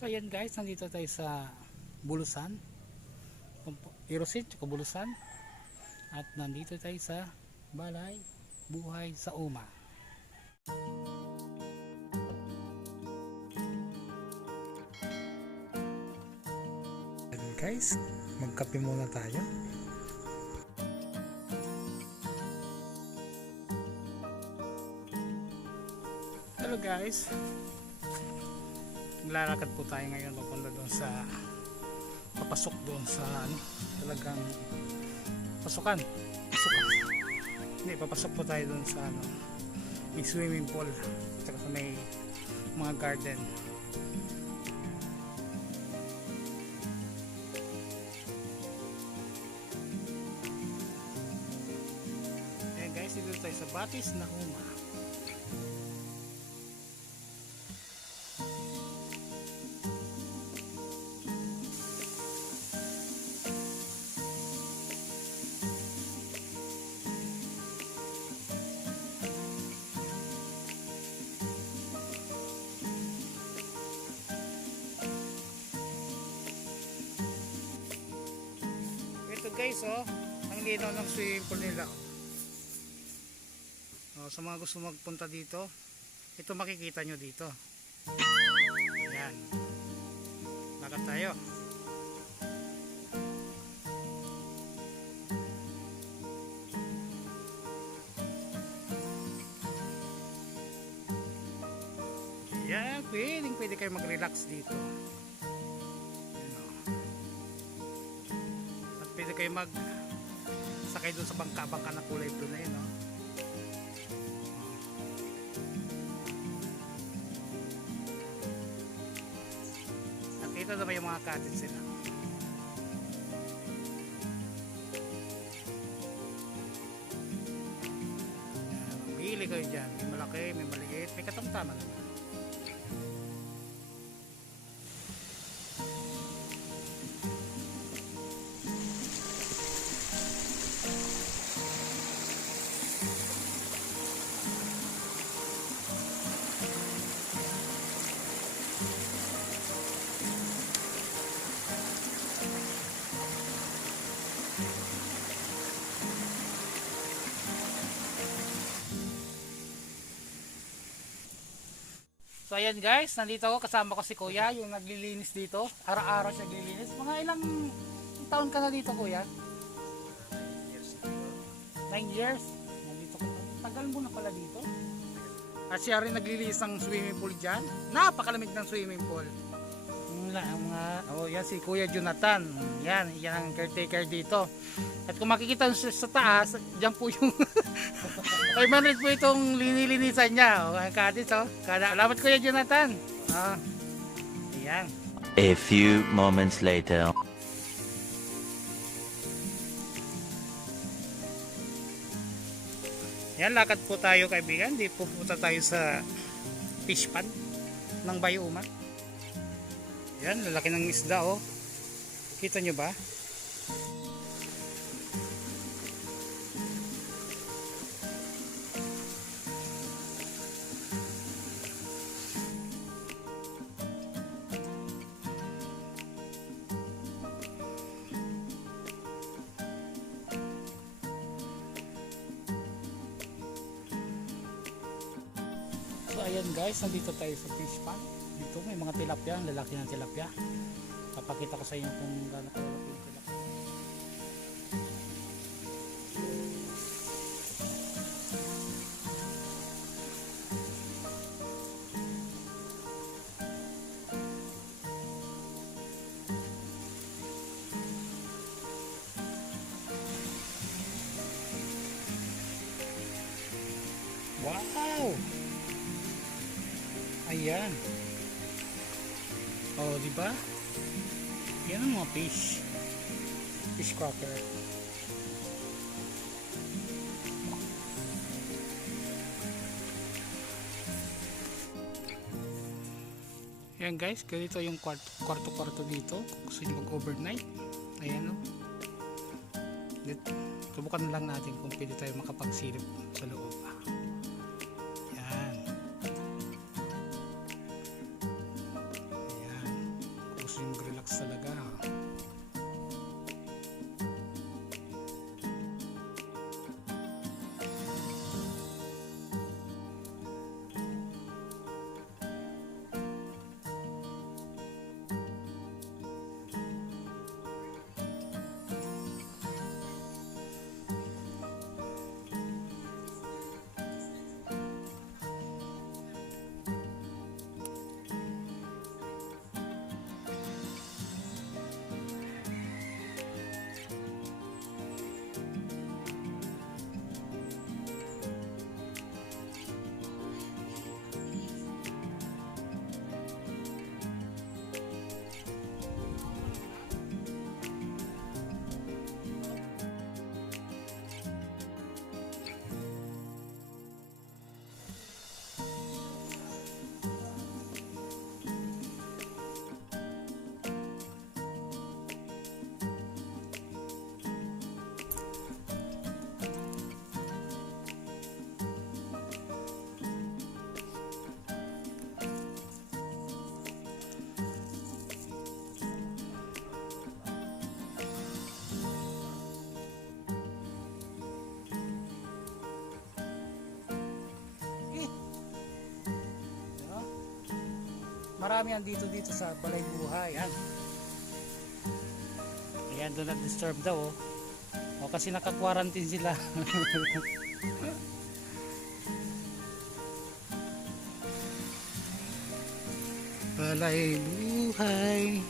So ayan guys, nandito tayo sa Bulusan, Irosin, Bulusan. At nandito tayo sa Balay Buhay sa Uma. Ayan guys, magkape muna tayo. Hello guys, naglalakad po tayo ngayon papunta doon sa papasok doon sa talagang pasukan. Hindi, papasok po tayo doon sa may swimming pool at sa may mga garden. Ayan guys, dito tayo sa Batis na Uma. Guys, ang linaw ng swimming pool nila. Sa mga gusto magpunta dito, ito makikita nyo dito. Ayan, lakad tayo. Ayan, pwede kayo mag-relax dito. Pwede kayo mag sakay doon sa bangka na kulay blue na yun, no? At ito naman yung mga cottage sila. Pili kayo dyan, may malaki, may maliit, may katamtaman naman. So ayan guys, nandito ako, kasama ko si Kuya, yung naglilinis dito. Araw-araw siya naglilinis. Mga ilang taon ka na dito, Kuya? 9 years. Nandito ko. Tagal mo na pala dito. At siya rin naglilinis ng swimming pool dyan. Napakalamig ng swimming pool. Yan si Kuya Jonathan. Yan ang caretaker dito. At kung makikita nyo sa taas, dyan po yung 500 po itong linilinisan niya. Ang kadis, Salamat Kuya Jonathan. Ayan. A few moments later. Yan, lakad po tayo kaibigan. Di po punta tayo sa fish pond ng Bayuma. Yan, lalaki ng isda, Kita nyo ba? So ayan guys, nandito tayo sa fish pond. Dito may mga tilapia, ang lalaki ng tilapia. Papakita ko sa inyo kung gaano kalaki yung tilapia. Wow! Ayan. Di ba? Yan ang mga fish cracker. Ayan guys, ganito yung kwarto dito. Kung gusto nyo mag-overnight, ayan subukan lang natin kung pwede tayo makapagsilip sa loob. Ayan. marami yan dito sa Balay Buhay. Yan. Ayan, do not disturb daw. Oh. O, kasi naka-quarantine sila. Balay Buhay.